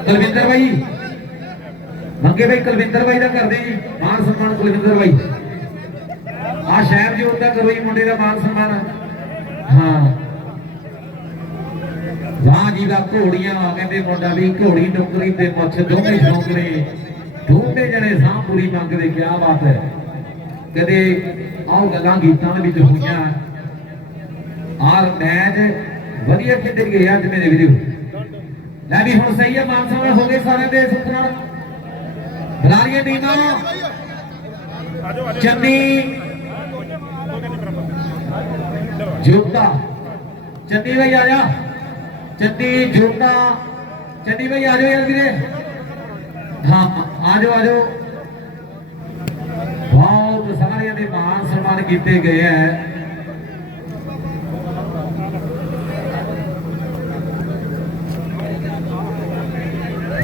ਕੁਲਵਿੰਦਰ ਬਾਈ। ਮੰਗੇ ਬਾਈ ਕੁਲਵਿੰਦਰ ਬਾਈ ਦਾ ਕਰਦੇ ਜੀ, ਮਾਨ ਸਨਮਾਨ ਕੁਲਵਿੰਦਰ ਬਾਈ। ਆ ਸ਼ਹਿਰ ਜੀ ਉਹਦਾ ਕਰੋ ਜੀ ਮੁੰਡੇ ਦਾ ਮਾਨ ਸਨਮਾਨ। ਹਾਂ। ਵਾਹ ਜੀ ਦਾ ਘੋੜੀਆਂ ਕਹਿੰਦੇ ਮੁੰਡਾ ਵੀ, ਘੋੜੀ ਨੌਕਰੀ ਤੇ ਮੁੱਛ ਦੋਵੇਂ ਸ਼ੌਂਕਰੇ ਦੋਵੇਂ ਜਣੇ ਸਾਹ ਮੰਗਦੇ ਕੀ ਬਾਤ ਹੈ। ਕਦੇ ਆਹ ਗੱਲਾਂ ਗੀਤਾਂ ਵਿੱਚ ਹੋਈਆਂ। ਆਰ ਮੈਚ ਵਧੀਆ ਖੇਡੇ ਗਏ ਅੱਜ ਮੇਰੇ ਵੀਡੀਓ ਲੈ ਵੀ ਹੁਣ ਸਹੀ ਹੈ ਮਾਨ ਸਾਹਿਬ ਹੋ ਗਏ ਸਾਰੇ ਦੇ ਸੁੱਖ ਨਾਲ। ਬੁਲਾ ਟੀਮਾਂ। ਚੰਨੀ। ਜੋਤਾ ਚੰਨੀ ਭਾਈ ਆ ਜਾ। ਚੰਦੀ ਜੋਤਾ ਚੰਦੀ ਭਾਈ ਆ ਜਾਓ ਯਾਰ ਵੀਰੇ। ਹਾਂ, ਆ ਜਾਓ ਆ ਜਾਓ। ਬਹੁਤ ਸਾਰਿਆਂ ਦੇ ਮਾਨ ਸਨਮਾਨ ਕੀਤੇ ਗਏ ਹੈ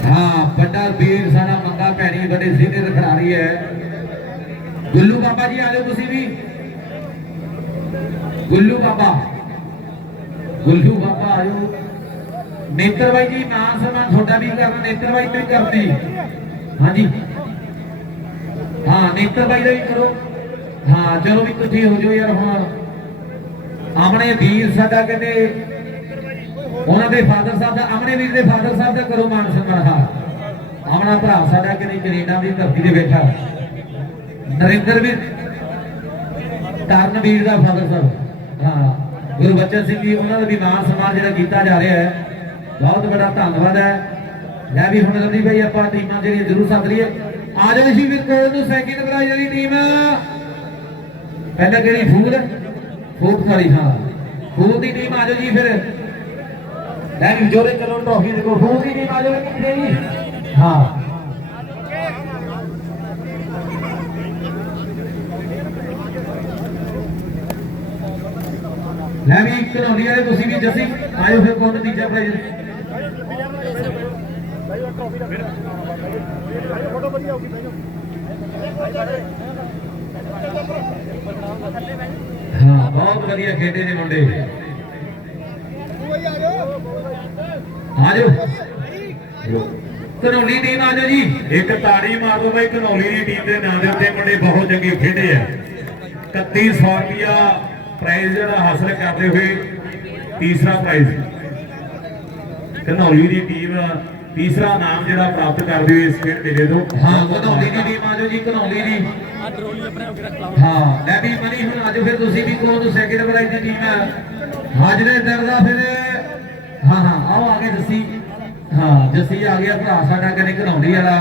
ਹਾਂ, ਵੱਡਾ ਵੀਰ ਸਾਡਾ ਮੰਗਾ ਭੈਣੀ ਬੜੇ ਸੀਨੀਅਰ ਖਿਡਾਰੀ ਹੈ ਗੁੱਲੂ ਬਾਬਾ ਜੀ, ਆ ਜਾਓ ਤੁਸੀਂ ਵੀ। ਗੁੱਲੂ ਬਾਬਾ। ਗੁੱਲੂ ਬਾਬਾ, ਆ ਜਾਓ। ਨੇਤਰ ਬਾਈ ਜੀ, ਨਾਂ ਸਮਾਂ ਤੁਹਾਡਾ ਵੀ ਕਰਨਾ ਨੇਤਰ ਬਾਈ ਵੀ ਕਰਦੀ ਹਾਂਜੀ। ਹਾਂ, ਨੇਤਰ ਬਾਈ ਦਾ ਵੀ ਕਰੋ। ਹਾਂ, ਚਲੋ ਵੀ ਤੁਸੀਂ ਹੋ ਜਾਓ ਯਾਰ ਹੁਣ। ਆਪਣੇ ਵੀਰ ਸਾਡਾ ਕਹਿੰਦੇ, ਉਹਨਾਂ ਦੇ ਫਾਦਰ ਸਾਹਿਬ ਦਾ, ਆਪਣੇ ਵੀਰ ਦੇ ਫਾਦਰ ਸਾਹਿਬ ਦਾ ਕਰੋ ਮਾਨ ਸਨਮਾਨ, ਹਾਂ। ਆਪਣਾ ਭਰਾ ਸਾਡਾ ਕਹਿੰਦੇ ਕੈਨੇਡਾ ਦੀ ਧਰਤੀ ਤੇ ਬੈਠਾ। ਨਰਿੰਦਰ ਵੀਰ ਕਰਨਵੀਰ ਦਾ ਫਾਦਰ ਸਾਹਿਬ। ਹਾਂ ਗੁਰਬਚਨ ਸਿੰਘ ਜੀ, ਉਹਨਾਂ ਦਾ ਵੀ ਮਾਨ ਸਨਮਾਨ ਜਿਹੜਾ ਕੀਤਾ ਜਾ ਰਿਹਾ ਹੈ। ਬਹੁਤ ਬੜਾ ਧੰਨਵਾਦ ਹੈ। ਲੈ ਵੀ ਹੁਣ ਲੰਦੀ ਭਾਈ ਆਪਾਂ ਟੀਮਾਂ ਜਿਹੜੀਆਂ ਜ਼ਰੂਰ ਸੱਦ ਲਈਏ। ਆ ਜਾਓ ਜੀ ਵੀਰ ਕੋਲ ਨੂੰ ਸੈਕਿੰਡ ਪ੍ਰਾਈਜ਼ ਵਾਲੀ ਟੀਮ ਪਹਿਲਾਂ ਕਿਹੜੀ? ਫੂਲ? ਫੂਲ ਵਾਲੀ, ਹਾਂ। ਫੂਲ ਦੀ ਟੀਮ ਆ ਜਾਓ ਜੀ ਫਿਰ। ਲੈ ਵੀ ਜੋਰੇ ਚਲੋ ਟਰੋਫੀ ਦੇਖੋ। ਫੂਲ ਦੀ ਟੀਮ ਆ ਜਾਓ ਕਿੱਥੇ ਜੀ ਹਾਂ। ਲੈ ਵੀ ਘਨੌਲੀ ਵਾਲੇ ਤੁਸੀਂ ਵੀ ਜੱਸੀ, ਆਇਓ ਫਿਰ ਕੋਣ ਤੀਜਾ ਪ੍ਰਾਈਜ਼ ਫੋਟੋ ਵਧੀਆ ਹੋਊਗੀ ਬੈਠੋ ਹਾਂ, ਬਹੁਤ ਵਧੀਆ ਖੇਡੇ ਨੇ ਮੁੰਡੇ। ਆ ਜਾਓ ਆ ਟੀਮ ਆ ਜਾਓ ਜੀ। ਇੱਕ ਤਾੜੀ ਮਾਰ ਦੋ ਬਾਈ, ਘਨੌਲੀ ਦੀ ਟੀਮ ਦੇ ਨਾਂ ਦੇ ਉੱਤੇ ਮੁੰਡੇ ਬਹੁਤ ਚੰਗੇ ਖੇਡੇ ਆ। 3100 ਰੁਪਿਆ ਪ੍ਰਾਈਜ਼ ਜਿਹੜਾ ਹਾਸਲ ਕਰਦੇ ਹੋਏ ਤੀਸਰਾ ਪ੍ਰਾਈਜ਼ ਘਨੌਲੀ ਦੀ ਟੀਮ ਤੀਸਰਾ ਨਾਮ ਜਿਹੜਾ ਪ੍ਰਾਪਤ ਕਰਦੀ ਹੋਈ ਇਸ ਖੇਡ ਮੇਲੇ ਤੋਂ ਹਾਂ ਘਨੌਲੀ ਦੀ ਟੀਮ ਆ ਜਾਓ ਜੀ ਘਨੌਲੀ ਦੀ। ਹਾਂ ਲੈ ਵੀ ਮਨੀ ਹੁਣ ਆਜੋ ਫਿਰ ਤੁਸੀਂ ਵੀ ਕੋਲ ਤੋਂ ਸੈਕਿੰਡ ਪ੍ਰਾਈਜ਼ ਦੀ ਟੀਮ ਹੈ ਹਾਜਰੇ ਦਰਦਾ ਫਿਰ ਹਾਂ ਹਾਂ ਆਓ ਆ ਕੇ ਜੱਸੀ। ਹਾਂ ਜੱਸੀ ਆ ਗਿਆ ਭਰਾ ਸਾਡਾ ਕਹਿੰਦੇ ਘਨੌਲੀ ਵਾਲਾ।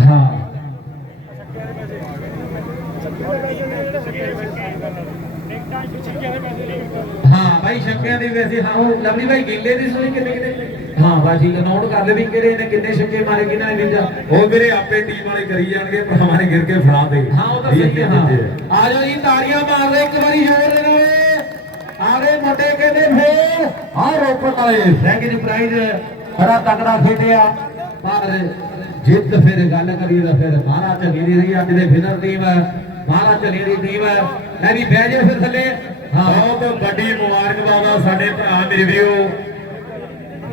ਹਾਂ। ਹਾਂ ਛੱਕਿਆਂ ਦੀ ਵੈਸੇ ਹਾਂ ਉਹ ਲਵਲੀ ਭਾਈ ਗਿੱਲੇ ਦੀ ਸੁਣੀ ਕਿੰਨੇ ਕਿੰਨੇ ਹਾਂ ਬਾ ਠੀਕ ਨੋਟ ਕਰ ਲੈ ਵੀ ਕਿਹੜੇ ਨੇ ਕਿੰਨੇ ਛੱਕੇ ਮਾਰੇ ਕਿਹਨਾਂ ਨੇ ਵੀਜ਼ਾ ਉਹ ਮੇਰੇ ਆਪੇ ਟੀਮ ਵਾਲੇ ਕਰੀ ਜਾਣਗੇ ਭਰਾਵਾਂ ਨੇ ਗਿਰ ਕੇ ਫੜਾ ਦੇ। ਹਾਂ ਉਹ ਤਾਂ ਸਹੀ ਹੈ ਹਾਂ। ਆ ਜਾਓ ਜੀ ਤਾੜੀਆਂ ਮਾਰ ਦੇ ਇੱਕ ਵਾਰੀ ਹੋਰ ਦੇ। ਨਾਲ ਆਰੇ ਮੋਟੇ ਕਹਿੰਦੇ ਫੇਰ। ਆ ਰੋਪੜ ਵਾਲੇ। ਸੈਕਿੰਡ ਪ੍ਰਾਈਜ਼ ਬੜਾ ਤਕੜਾ ਖੇਡਿਆ। ਪਰ ਜਿੱਤ ਫਿਰ ਗੱਲ ਕਰੀਏ ਤਾਂ ਫਿਰ ਮਹਾਰਾਜ ਦੀ ਰਹੀ ਅੱਜ ਦੇ ਫਿਨਰ ਟੀਮ ਮਹਾਰਾਜ ਝੱਲੀ ਦੀ ਟੀਮ ਲੈ ਵੀ ਬਹਿ ਜਾਓ ਫਿਰ ਥੱਲੇ। ਬਹੁਤ ਵੱਡੀ ਮੁਬਾਰਕਬਾਦ ਆ ਸਾਡੇ ਭਰਾ ਮੇਰੇ ਵੀਰੋ।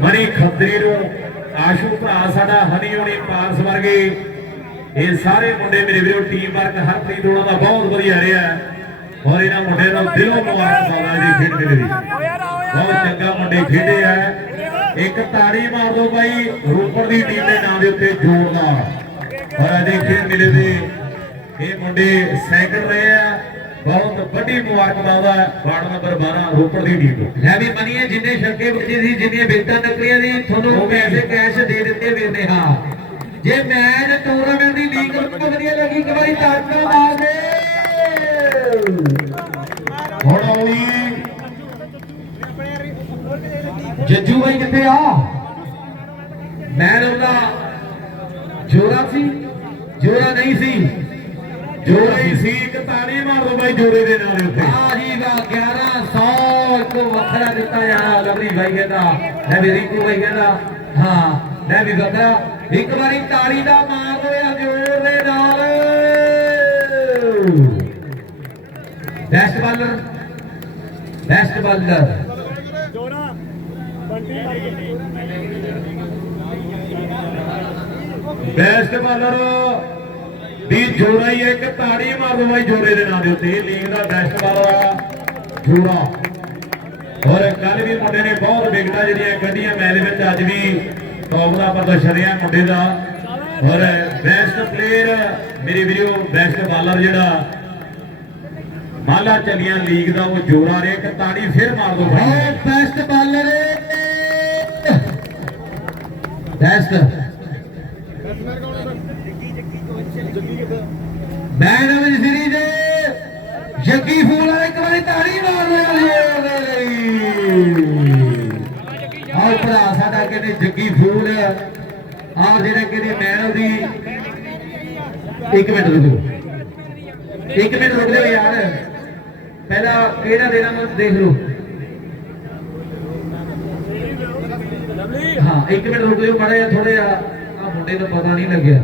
ਮਣੀ ਖੱਤਰੀ ਨੂੰ ਆਸ਼ੂ ਭਰਾ ਸਾਡਾ ਹਨੀ ਹੋਣੀ ਪਾਰਸ ਵਰਗੇ। ਇਹ ਸਾਰੇ ਮੁੰਡੇ ਮੇਰੇ ਵੀਰੋ ਟੀਮ ਵਰਕ ਹਰਪ੍ਰੀਤ ਹੋਣਾ ਦਾ ਬਹੁਤ ਵਧੀਆ ਰਿਹਾ। ਔਰ ਇਹਨਾਂ ਮੁੰਡਿਆਂ ਨੂੰ ਦਿਲੋਂ ਮੁਬਾਰਕਬਾਦ ਆ ਜੀ ਖੇਡ ਦੀ ਬਹੁਤ ਚੰਗਾ ਮੁੰਡੇ ਖੇਡੇ ਆ। ਇੱਕ ਤਾੜੀ ਮਾਰ ਦੋ ਬਾਈ ਰੂਪੜ ਦੀ ਟੀਮ ਦੇ ਨਾਂ ਦੇ ਉੱਤੇ ਜੋਰਦਾਰ ਔਰ ਇਹਦੇ ਖੇਡ ਮੇਲੇ ਦੇ ਇਹ ਮੁੰਡੇ ਸੈਕਿੰਡ ਰਹੇ ਆ। ਬਹੁਤ ਵੱਡੀ ਮੁਬਾਰਕਬਾਦ ਹੈ ਵਾਰਡ ਨੰਬਰ 12 ਰੋਪੜ ਦੀ ਟੀਮ ਲੈ ਵੀ ਮੰਨੀਏ ਜਿੰਨੇ ਛੱਕੇ ਵੱਜੇ ਸੀ ਜਿੰਨੀਆਂ ਵਿਕਟਾਂ ਨਿਕਲੀਆਂ ਸੀ ਤੁਹਾਨੂੰ ਪੈਸੇ ਕੈਸ਼ ਦੇ ਦਿੱਤੇ ਵੀਰ ਨੇ ਹਾਂ। ਜੇ ਮੈਚ ਟੂਰਨਾਮੈਂਟ ਦੀ ਲੀਗ ਨੂੰ ਵਧੀਆ ਲੱਗੀ ਇੱਕ ਵਾਰੀ ਤਾੜੀਆਂ ਮਾਰ ਦੇ ਹੁਣ ਆਉਣੀ। ਜੱਜੂ ਬਾਈ ਕਿੱਥੇ ਆ? ਮੈਂ ਉਹਦਾ ਜੋਰਾ ਸੀ? ਜੋਰਾ ਨਹੀਂ ਸੀ। ਜੋੜਾ ਸੀ। ਇੱਕ ਤਾੜੀ ਮਾਰ ਦੋ ਬਾਈ ਜੋੜੇ ਦੇ ਨਾਲ ਉੱਤੇ ਆ ਜੀ ਦਾ 1100 ਇੱਕ ਵੱਖਰਾ ਦਿੱਤਾ ਜਾਣਾ ਲਵਲੀ ਭਾਈ ਕਹਿੰਦਾ ਲੈ ਵੀ ਰਿੰਕੂ ਭਾਈ ਕਹਿੰਦਾ ਹਾਂ ਲੈ ਵੀ ਬੱਕਰਾ ਇੱਕ ਵਾਰੀ ਤਾੜੀ ਦਾ ਮਾਰ ਹੋਇਆ ਜੋਰ ਦੇ ਨਾਲ। Best bowler best bowler. ਜੋੜਾ ਬੰਟੀ ਬੈਸਟ ਬਾਲਰ। ਦੀ ਜੋੜਾ ਹੀ ਇੱਕ ਤਾੜੀ ਮਾਰ ਦੋ ਬਾਈ ਜੋੜੇ ਦੇ ਨਾਂ ਦੇ ਉੱਤੇ। ਲੀਗ ਦਾ ਬੈਸਟ ਬਾਲਰ ਆ ਜੋੜਾ ਔਰ ਕੱਲ ਵੀ ਮੁੰਡੇ ਨੇ ਬਹੁਤ ਵਿਕਟਾਂ ਜਿਹੜੀਆਂ ਕੱਢੀਆਂ ਮੈਚ ਵਿੱਚ ਅੱਜ ਵੀ ਟੌਪ ਦਾ ਪ੍ਰਦਰਸ਼ਨ ਰਿਹਾ ਮੁੰਡੇ ਦਾ। ਔਰ ਬੈਸਟ ਪਲੇਅਰ ਮੇਰੇ ਵੀਰੋ ਬੈਸਟ ਬਾਲਰ ਜਿਹੜਾ ਮਾਲਾ ਚਲੀਆਂ ਲੀਗ ਦਾ ਉਹ ਜੋੜਾ ਰਿਹਾ ਇੱਕ ਤਾੜੀ ਫਿਰ ਮਾਰ ਦੋ ਬਹੁਤ best bowler best man of the series Jaggi ਫੂਲ ਵਾਲੇ ਇੱਕ ਵਾਰੀ ਤਾੜੀ ਮਾਰ ਲਿਆ ਜੀ ਆਹ ਭਰਾ, ਸਾਡਾ ਕਹਿੰਦੇ ਜੱਗੀ ਫੂਲ ਆਹ ਜਿਹੜਾ ਕਹਿੰਦੇ ਮੈਨ ਆਫ ਦੀ ਇੱਕ ਮਿੰਟ ਰੁਕੋ। ਇੱਕ ਮਿੰਟ ਰੁਕ ਜਾਓ ਯਾਰ। ਪਹਿਲਾਂ ਕਿਹੜਾ ਦੇਣਾ ਮੈਂ ਦੇਖ ਲਓ। ਹਾਂ, ਇੱਕ ਮਿੰਟ ਰੁਕ ਜਾਓ ਮਾੜਾ ਜਿਹਾ ਥੋੜਾ ਆ ਆ ਮੁੰਡੇ ਨੂੰ ਪਤਾ ਨਹੀਂ ਲੱਗਿਆ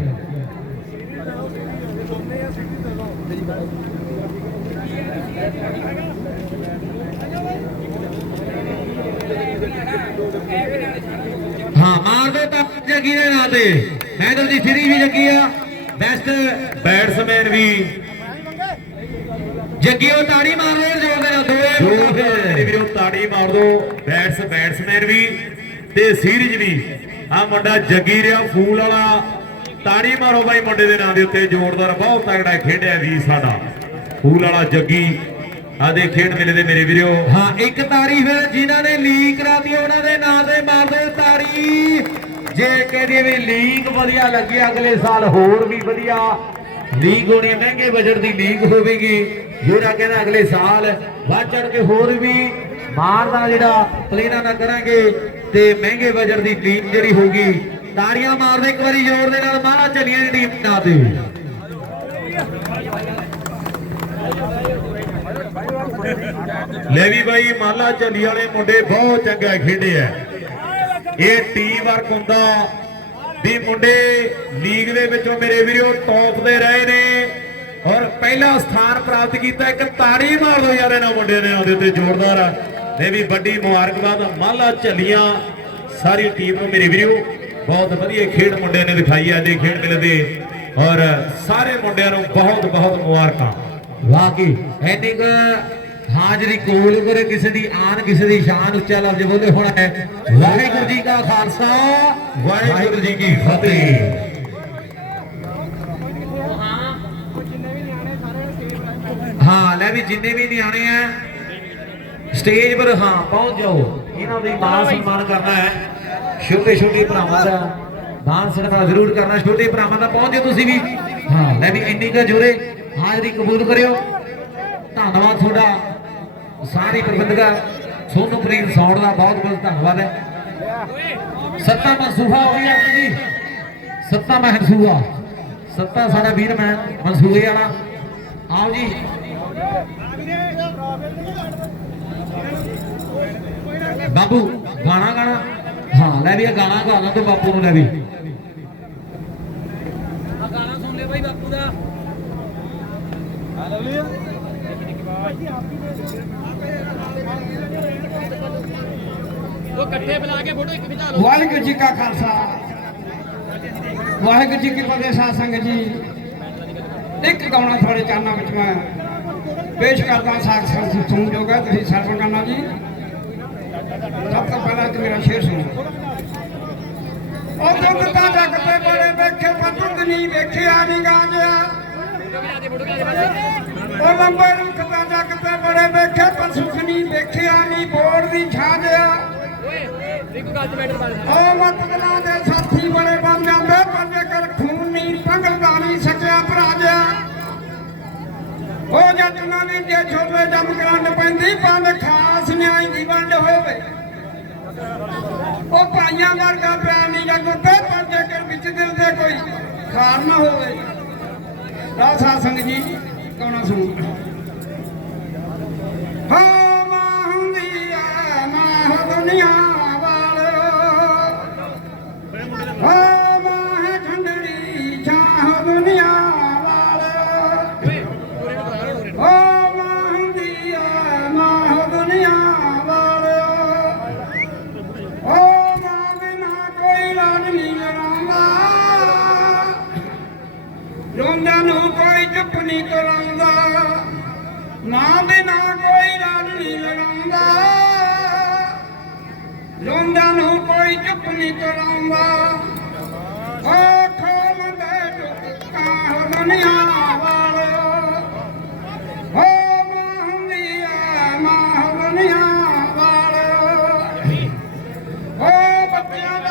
ਹਾਂ ਮਾਰ ਦੋ ਤਾਂ ਜੱਗੀ ਦੇ ਨਾਂ ਤੇ ਮੈਡਲ ਦੀ ਫਰੀ ਵੀ ਲੱਗੀ ਆ। ਬੈਸਟ ਬੈਟਸਮੈਨ ਵੀ। ਜੱਗੀ ਉਹ ਤਾੜੀ ਮਾਰ ਜੋਰ ਦੇ ਨਾਲ ਦੋ ਦੋਏ ਮੇਰੇ ਵੀਰੋ ਤਾੜੀ ਮਾਰ ਦੋ। ਬੈਟਸ ਬੈਟਸਮੈਨ ਵੀ ਤੇ ਸੀਰੀਜ਼ ਵੀ। ਆ ਮੁੰਡਾ ਜੱਗੀ ਰਿਆ ਫੂਲ ਵਾਲਾ। ਤਾੜੀ ਮਾਰੋ ਬਾਈ ਮੁੰਡੇ ਦੇ ਨਾਂ ਦੇ ਉੱਤੇ ਜ਼ੋਰਦਾਰ ਬਹੁਤ ਤਗੜਾ ਖੇਡਿਆ ਵੀ ਸਾਡਾ। ਫੂਲ ਵਾਲਾ ਜੱਗੀ ਆ ਦੇ ਖੇਡ ਮੇਲੇ ਦੇ ਮੇਰੇ ਵੀਰੋ। ਹਾਂ ਇੱਕ ਤਾੜੀ ਫਿਰ ਜਿਨ੍ਹਾਂ ਨੇ ਲੀਕ ਕਰਾਤੀ ਉਹਨਾਂ ਦੇ ਨਾਂ ਤੇ ਮਾਰ ਦਿਓ ਤਾੜੀ। ਜੇ ਕਹਿੰਦੇ ਵੀ ਲੀਕ ਵਧੀਆ ਲੱਗੀ, ਅਗਲੇ ਸਾਲ ਹੋਰ ਵੀ ਵਧੀਆ। ਲੀਕ ਹੋਣੀ ਮਹਿੰਗੇ ਬਜਟ ਦੀ ਲੀਕ ਹੋਵੇਗੀ। ਜਿਹੜਾ ਕਹਿੰਦਾ ਅਗਲੇ ਸਾਲ ਵੱਧ ਚੜ ਕੇ ਹੋਰ ਵੀ ਮਾਰਦਾ ਜਿਹੜਾ ਪਲੇਨਾਂ ਦਾ ਕਰਾਂਗੇ ਤੇ ਮਹਿੰਗੇ ਬਜਟ ਦੀ ਲੀਕ ਜਿਹੜੀ ਹੋਗੀ ਤਾੜੀਆਂ ਮਾਰਦੇ ਇੱਕ ਵਾਰੀ ਜ਼ੋਰ ਦੇ ਨਾਲ, ਮਾਰਾ ਚੱਲੀਆਂ ਦੀ ਟੀਮ ਨਾਂ ਤੇ। ਲੈ ਵੀ ਬਾਈ, ਮਾਲਾ ਝੱਲੀ ਵਾਲੇ ਮੁੰਡੇ ਬਹੁਤ ਚੰਗਾ ਖੇਡੇ ਆ। ਇਹ ਟੀਮ ਵਰਕ ਹੁੰਦਾ ਵੀ ਮੁੰਡੇ ਲੀਗ ਦੇ ਵਿੱਚੋਂ ਮੇਰੇ ਵੀਰੋ ਟੌਪ ਰਹੇ ਨੇ। ਔਰ ਪਹਿਲਾ ਸਥਾਨ ਪ੍ਰਾਪਤ ਕੀਤਾ ਇੱਕ ਤਾੜੀ ਮਾਰ ਦੋ ਯਾਰ ਇਹਨਾਂ ਮੁੰਡੇ ਨੇ, ਉਹਦੇ ਤੇ ਜ਼ੋਰਦਾਰ ਲੈ ਵੀ ਵੱਡੀ ਮੁਬਾਰਕਬਾਦ, ਮਾਲਾ ਝੱਲੀਆਂ, ਸਾਰੀ ਟੀਮ ਨੂੰ ਮੇਰੇ ਵੀਰੋ। ਬਹੁਤ ਵਧੀਆ ਖੇਡ ਮੁੰਡਿਆਂ ਨੇ ਦਿਖਾਈ ਹੈ ਦੇ ਖੇਡ ਮੇਲੇ ਦੇ ਔਰ ਸਾਰੇ ਮੁੰਡਿਆਂ ਨੂੰ ਬਹੁਤ ਬਹੁਤ ਮੁਬਾਰਕਾਂ। ਵਾਕਈ ਐਨੀ ਕੁ ਹਾਜ਼ਰੀ ਕੋਲ ਕਰੇ ਕਿਸੇ ਦੀ ਆਨ, ਕਿਸੇ ਦੀ ਸ਼ਾਨ ਉੱਚਾ ਲਫ਼ਜ਼ ਬੋਲੇ ਹੋਣਾ ਹੈ। ਵਾਹਿਗੁਰੂ ਜੀ ਕਾ ਖਾਲਸਾ, ਵਾਹਿਗੁਰੂ ਜੀ ਕੀ ਫਤਿਹ। ਹਾਂ, ਲੈ ਵੀ ਜਿੰਨੇ ਵੀ ਨਿਆਣੇ ਆ, ਸਟੇਜ ਪਰ ਹਾਂ, ਪਹੁੰਚ ਜਾਓ। ਇਹਨਾਂ ਦੀ ਮਾਨ ਸਨਮਾਨ ਕਰਨਾ ਹੈ। ਛੋਟੇ ਛੋਟੇ ਭਰਾਵਾਂ ਦਾ ਮਾਨ ਸਨਮਾਨ ਜ਼ਰੂਰ ਕਰਨਾ, ਛੋਟੇ ਭਰਾਵਾਂ ਦਾ ਪਹੁੰਚ ਜਾਓ ਤੁਸੀਂ ਵੀ। ਹਾਂ, ਲੈ ਵੀ ਇੰਨੀ ਕੁ ਜੋਰੇ ਹਾਜ਼ਰੀ ਕਬੂਲ ਕਰਿਓ। ਧੰਨਵਾਦ ਤੁਹਾਡਾ। ਸਾਰੀ ਪ੍ਰਬੰਧਕਾਂ ਸੋਨੂ ਪ੍ਰੀਤ ਸੌਣ ਦਾ ਬਹੁਤ ਬਹੁਤ ਧੰਨਵਾਦ ਹੈ। ਸੱਤਾ ਮਨਸੂਹਾ ਹੋ ਗਿਆ ਜੀ। ਸੱਤਾ ਮਨਸੂਹਾ ਸੱਤਾ ਸਾਡਾ ਵੀਰ ਮੈਂ ਮਨਸੂਹੇ ਵਾਲਾ। ਆਓ ਜੀ। ਬਾਬੂ ਗਾਣਾ ਗਾਣਾ। ਹਾਂ ਲੈ ਵੀ ਇਹ ਗਾਣਾ ਗਾਣਾ ਤੋਂ ਬਾਪੂ ਨੂੰ ਲੈ ਵੀ। ਗਾਣਾ ਸੁਣ ਲੈ ਬਾਈ ਬਾਪੂ ਦਾ। ਉਹ ਇਕੱਠੇ ਬੁਲਾ ਕੇ ਫੋਟੋ ਇੱਕ ਖਿਚਾ ਲਓ। ਵਾਹਿਗੁਰੂ ਜੀ ਕਾ ਖਾਲਸਾ। ਵਾਹਿਗੁਰੂ ਜੀ ਕੀ ਫਤਿਹ, ਸਾਧ ਸੰਗਤ ਜੀ। ਇੱਕ ਗਾਉਣਾ ਤੁਹਾਡੇ ਚਰਨਾਂ ਵਿੱਚ ਮੈਂ ਪੇਸ਼ ਕਰਦਾ ਸਾਖ ਸੰਤ ਸੁਣ ਜੋਗਾ ਤੁਸੀਂ ਸਰਵਣ ਕਰਨਾ ਜੀ। ਸਭ ਤੋਂ ਪਹਿਲਾਂ ਇੱਕ ਮੇਰਾ ਸ਼ੇਰ ਸੁਣੋ। ਉਹ ਦੁੱਖ ਤਾਂ ਜੱਗ ਤੇ ਬੜੇ ਵੇਖੇ ਪਤੰਗ ਨਹੀਂ ਵੇਖਿਆ ਨਹੀਂ ਗਾਂਜਿਆ ਉਹ ਲੰਬੇ ਰੁੱਖ ਤਾਂ ਜੱਗ ਬੜੇ ਵੇਖੇ ਪਰ ਸੁਖ ਨਹੀਂ ਵੇਖਿਆ ਨਹੀਂ ਬੋੜ ਦੀ ਛਾਜਿਆ ਉਹ ਮਤਲਬਾਂ ਦੇ ਸਾਥੀ ਬੜੇ ਬਣ ਜਾਂਦੇ ਪਰ ਜੇਕਰ ਖੂਨ ਨਹੀਂ ਪੰਗਲਦਾ ਨਹੀਂ ਸਕਿਆ ਭਰਾ ਜਿਆ ਉਹ ਜੱਟਾਂ ਨੇ ਜੇ ਛੋਲੇ ਜੰਮ ਕਰੰਡ ਪੈਂਦੀ, ਪੰਜ ਖਾਸ ਨਿਆਈ ਦੀ ਵੰਡ ਹੋਵੇ। ਉਹ ਭਾਈਆਂ ਵਰਗਾ ਪਿਆਰ ਨਹੀਂ ਜਗ ਉੱਤੇ ਪਰ ਜੇਕਰ ਵਿੱਚ ਦਿਲ ਦੇ ਕੋਈ ਖਾਰ ਨਾ ਹੋਵੇ। ਤਾਂ ਸਾਧ ਸੰਗਤ ਜੀ ਕੌਣਾ ਸੁਣੋ ਹੋ ਮਾਂ ਆ ਮਾਂ ਦੁਨੀਆ।